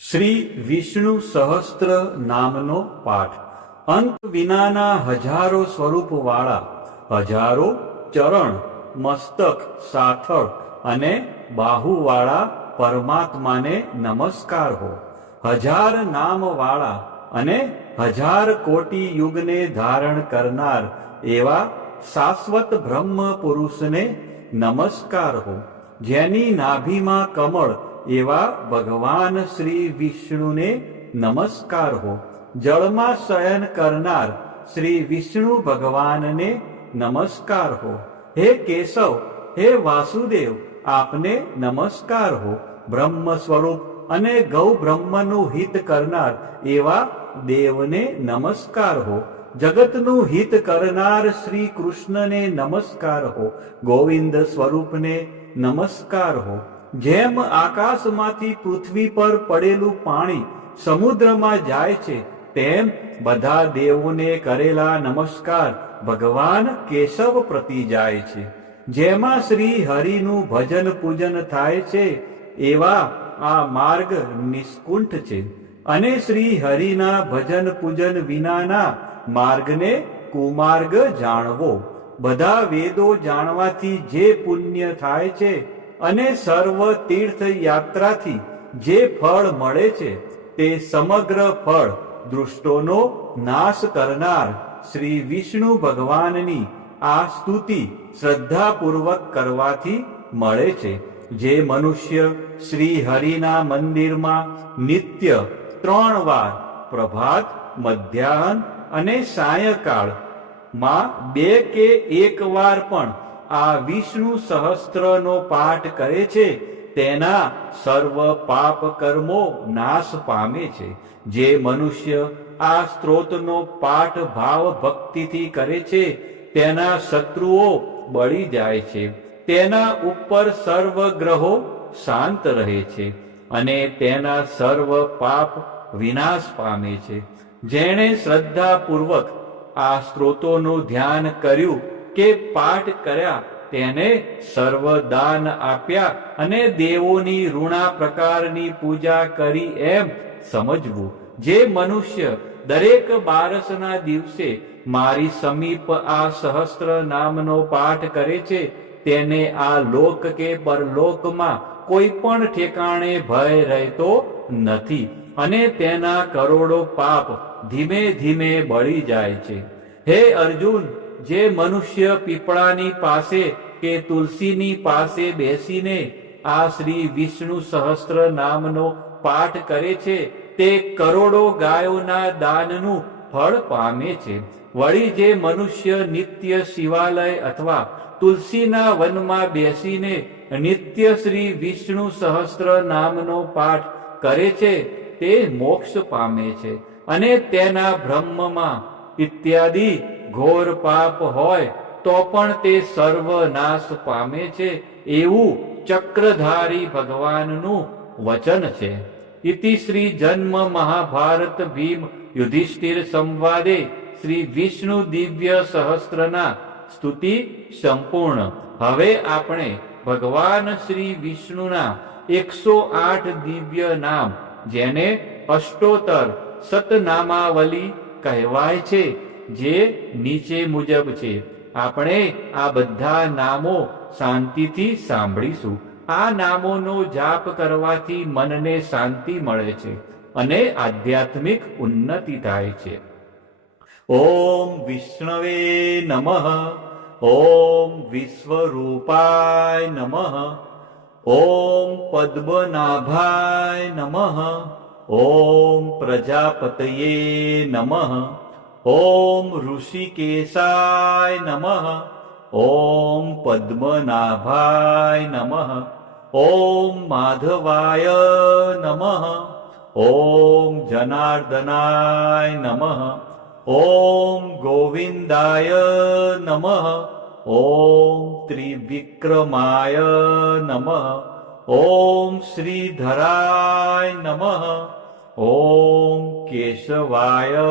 શ્રી વિષ્ણુ સહસ્ત્ર નામનો પાઠ અંત વિનાના હજારો સ્વરૂપ વાળા, હજારો ચરણ, મસ્તક, સાથળ અને બાહુવાળા પરમાત્માને નમસ્કાર હો. હજાર નામ વાળા અને હજાર કોટી યુગને ધારણ કરનાર એવા શાશ્વત બ્રહ્મ પુરુષને નમસ્કાર હો. જેની નાભીમાં કમળ એવા ભગવાન શ્રી વિષ્ણુને નમસ્કાર હો. જળમાં શયન કરનાર શ્રી વિષ્ણુ ભગવાનને નમસ્કાર હો. હે કેશવ, હે વાસુદેવ, આપને નમસ્કાર હો. બ્રહ્મ સ્વરૂપ અને ગૌ બ્રહ્મનું હિત કરનાર એવા દેવને નમસ્કાર હો. જગતનું હિત કરનાર શ્રી કૃષ્ણને નમસ્કાર હો. ગોવિંદ સ્વરૂપને નમસ્કાર હો. જેમ આકાશમાંથી પૃથ્વી પર પડેલું પાણી સમુદ્રમાં જાય છે, તેમ બધા દેવોને કરેલા નમસ્કાર ભગવાન કેશવ પ્રતિ જાય છે. જેમાં શ્રી હરિનું ભજન પૂજન થાય છે એવા આ માર્ગ નિષ્કુંઠ છે, અને શ્રી હરિના ભજન પૂજન વિનાના માર્ગને કુમાર્ગ જાણવો. બધા વેદો જાણવાથી જે પુણ્ય થાય છે અને સર્વ તીર્થ યાત્રાથી જે ફળ મળે છે, તે સમગ્ર ફળ દુષ્ટોનો નાશ કરનાર શ્રી વિષ્ણુ ભગવાનની આ સ્તુતિ શ્રદ્ધાપૂર્વક કરવાથી મળે છે. જે મનુષ્ય શ્રી હરિના મંદિરમાં નિત્ય 3 વાર પ્રભાત, મધ્યાહન અને સાયંકાળ માં 2 કે 1 વાર પણ આ વિષ્ણુ સહસ્ત્રનો પાઠ કરે છે, તેના સર્વ પાપ કર્મો નાશ પામે છે. જે મનુષ્ય આ સ્ત્રોતનો પાઠ ભાવ ભક્તિથી કરે છે, તેના શત્રુઓ બળી જાય છે. તેના ઉપર સર્વ ગ્રહો શાંત રહે છે અને તેના સર્વ પાપ વિનાશ પામે છે. જેણે શ્રદ્ધાપૂર્વક આ સ્ત્રોતોનું ધ્યાન કર્યું કે પાઠ કર્યા, તેને સર્વ દાન આપ્યા અને દેવોની ઋણા પ્રકારની પૂજા કરી એમ સમજવું. જે મનુષ્ય દરેક બારસના દિવસે મારી સમીપ આ સહસ્ત્ર નામનો પાઠ કરે છે, તેને આ લોક કે પરલોકમાં કોઈ પણ ઠેકાણે ભય રહેતો નથી અને તેના કરોડો પાપ ધીમે ધીમે બળી જાય છે. હે અર્જુન, જે મનુષ્ય પીપળાની પાસે કે તુલસીની પાસે બેસીને આ શ્રી વિષ્ણુ સહસ્ત્ર નામનો પાઠ કરે છે, તે કરોડો ગાયોના દાનનું ફળ પામે છે. વળી જે મનુષ્ય નિત્ય શિવાલય અથવા તુલસીના વનમાં બેસીને નિત્ય શ્રી વિષ્ણુ સહસ્ત્ર નામનો પાઠ કરે છે, તે મોક્ષ પામે છે અને તેના બ્રહ્મમાં ઇત્યાદિ ઘોર પાપ હોય તો પણ તે સર્વનાશ પામે છે, એવું ચક્રધારી ભગવાનનું વચન છે. ઇતિ શ્રી જન્મ મહાભારત ભીમ યુધિષ્ઠિર સંવાદે શ્રી વિષ્ણુ દિવ્ય સહસ્ત્રના સ્તુતિ સંપૂર્ણ. હવે આપણે ભગવાન શ્રી વિષ્ણુના 108 દિવ્ય નામ, જેને અષ્ટોત્તર સતનામાવલી કહેવાય છે, જે નીચે મુજબ છે. આપણે આ બધા નામો શાંતિથી સાંભળીશું. આ નામોનો જાપ કરવાથી મનને શાંતિ મળે છે અને આધ્યાત્મિક ઉન્નતિ થાય છે. ઓમ વિષ્ણવે નમઃ. ઓમ વિશ્વરૂપાય નમઃ. ઓમ પદ્મનાભાય નમઃ. ઓમ પ્રજાપતયે નમઃ. ઓમ ઋષિકેશાય નમઃ. ઓમ પદ્મનાભાય નમઃ. ઓમ માધવાય નમઃ. ઓમ જનાર્દનાય નમઃ. ઓમ ગોવિંદાય નમઃ. ઓમ ત્રિવિક્રમાય નમઃ. ઓમ શ્રીધરાય નમઃ. ઓમ કેશવાય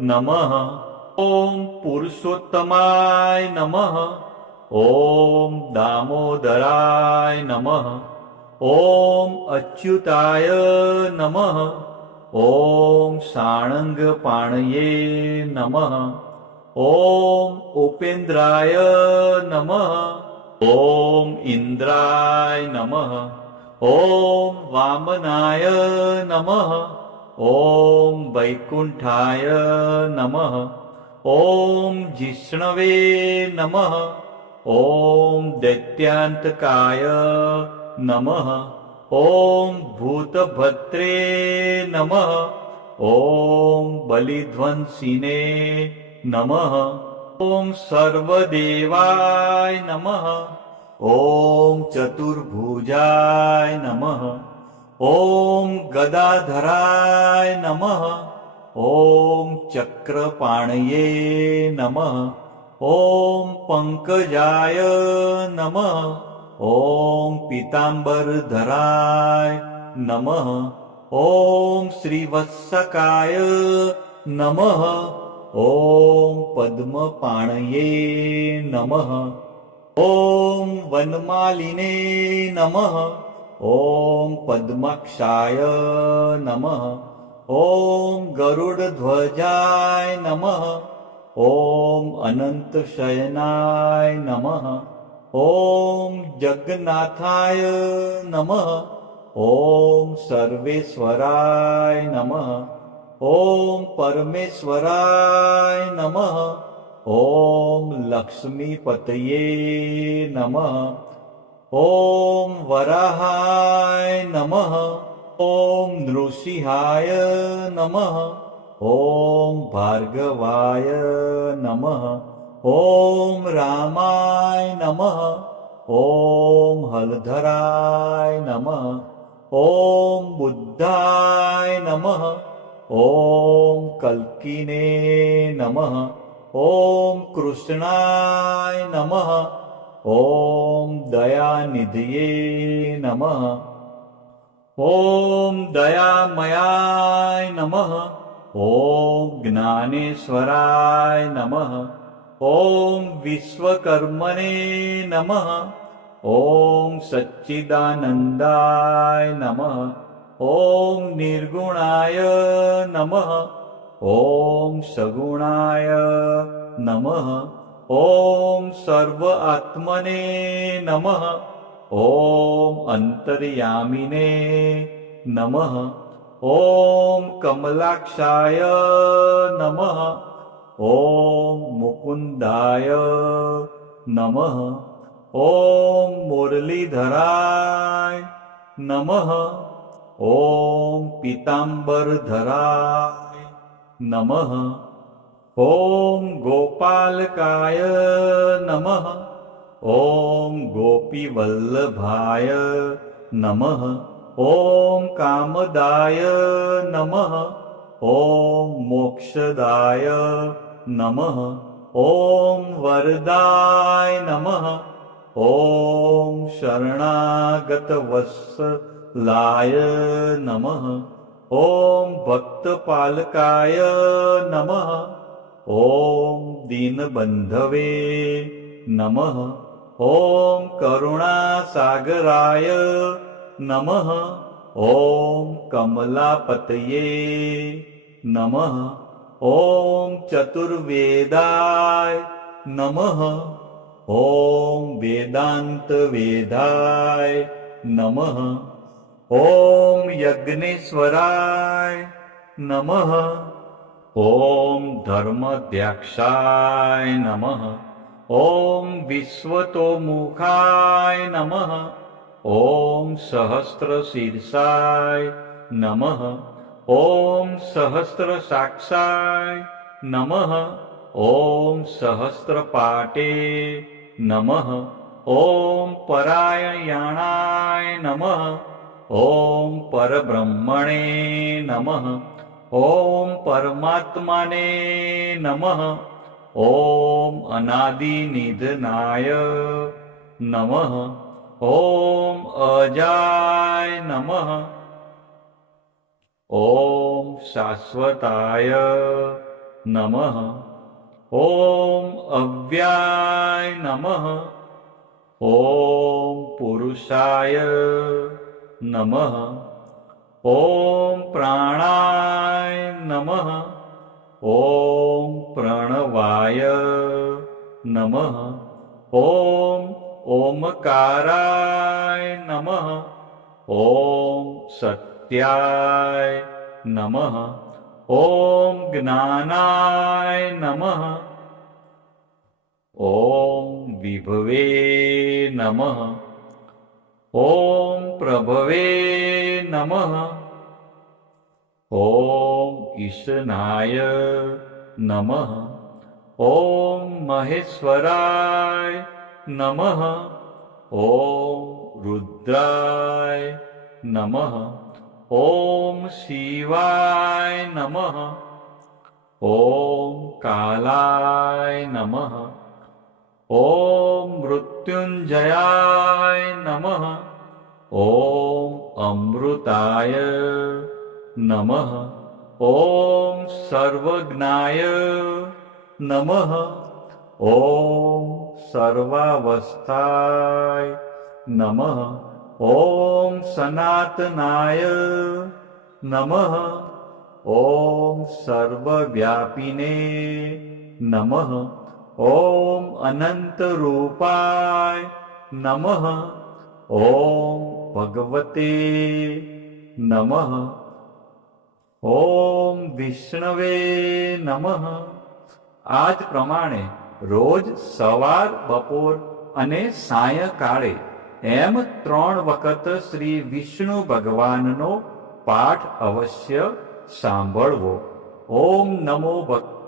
નમઃ. ઓમ પુરુષોત્તમાય નમઃ. ઓમ દામોદરાય નમઃ. ॐ अच्युताय नमः। ॐ साणङ्गपाणये नमः। ॐ उपेन्द्राय नमः। ॐ इन्द्राय नमः। ॐ वामनाय नमः। ॐ वैकुण्ठाय नमः। ॐ जिष्णवे नमः। ॐ दैत्यान्तकाय नमः। ॐ भूतभद्रे नमः। ॐ बलिध्वंसिने नमः। ॐ सर्वदेवाय नमः। ॐ चतुर्भुजाय नमः। ॐ गदाधराय नमः। ॐ चक्रपाणये नमः। ॐ पङ्कजाय नमः। ॐ पीताम्बरधराय नमः। ॐ श्रीवत्सकाय नमः। ॐ पद्मपाणये नमः। ॐ वनमालिने नमः। ॐ पद्माक्षाय नमः। ॐ गरुडध्वजाय नमः। ॐ अनन्तशयनाय नमः। ॐ जगन्नाथाय नमः। ॐ सर्वेश्वराय नमः। ॐ परमेश्वराय नमः। ॐ लक्ष्मीपतये नमः। ॐ वराहाय नमः। ॐ नृसिंहाय नमः। ॐ भार्गवाय नमः। ॐ रामाय नमः। ॐ हलधराय नमः। ॐ बुद्धाय नमः। ॐ कल्किने नमः। ॐ कृष्णाय नमः। ॐ दयानिधये नमः। ॐ दयामयाय नमः। ॐ ज्ञानेश्वराय नमः। ॐ विश्वकर्मणे नमः। ॐ सच्चिदानन्दाय नमः। ॐ निर्गुणाय नमः। ॐ सगुणाय नमः। ॐ सर्व आत्मने नमः। ॐ अन्तर्यामिने नमः। ॐ कमलाक्षाय नमः। ॐ मुकुन्दाय नमः। ॐ मुरलीधराय नमः। ॐ पीताम्बरधराय नमः। ॐ गोपालकाय नमः। ॐ गोपीवल्लभाय नमः। ॐ कामदाय नमः। ॐ मोक्षदाय नमः। ॐ वरदाय नमः। ॐ शरणागतवत्सलाय नमः। ॐ भक्तपालकाय नमः। ॐ दीनबन्धवे नमः। ॐ करुणासागराय नमः। ॐ कमलापतये नमः। ॐ चतुर्वेदाय नमः। ॐ वेदान्तवेदाय नमः। ॐ यज्ञेश्वराय नमः। ॐ धर्मध्यक्षाय नमः। ॐ विश्वतोमुखाय नमः। ॐ सहस्रशीर्षाय नमः। ॐ सहस्रसाक्षाय नमः। ॐ सहस्रपाटे नमः। ॐ परायणाय नमः। ॐ परब्रह्मणे नमः। ॐ परमात्मने नमः। ॐ अनादिनिधनाय नमः। ॐ अजाय नमः। ॐ शाश्वताय नमः। ॐ अव्ययाय नमः। ॐ पुरुषाय નમઃ ॐ प्राणाय नमः ॐ प्रणवाय नमः ॐ ओमकाराय नमः ॐ सत्याय नमः ॐ ज्ञानाय नमः ॐ विभवे नमः ॐ प्रभवे नमः ॐ ईशनाय नमः ॐ महेश्वराय नमः ॐ रुद्राय नमः ॐ शिवाय नमः ॐ कालाय नमः ॐ मृत्युञ्जयाय नमः ॐ अमृताय नमः ॐ सर्वज्ञाय नमः ॐ सर्वावस्थाय नमः ॐ सनातनाय नमः ॐ सर्वव्यापिने नमः ॐ अनन्तरूपाय नमः ॐ भगवते नमः ॐ વિષ્ણવે નમઃ. આ જ પ્રમાણે રોજ સવાર, બપોર અને સાયંકાળે એમ 3 વખત શ્રી વિષ્ણુ ભગવાનનો પાઠ અવશ્ય સાંભળવો. ઓમ નમો ભગવાન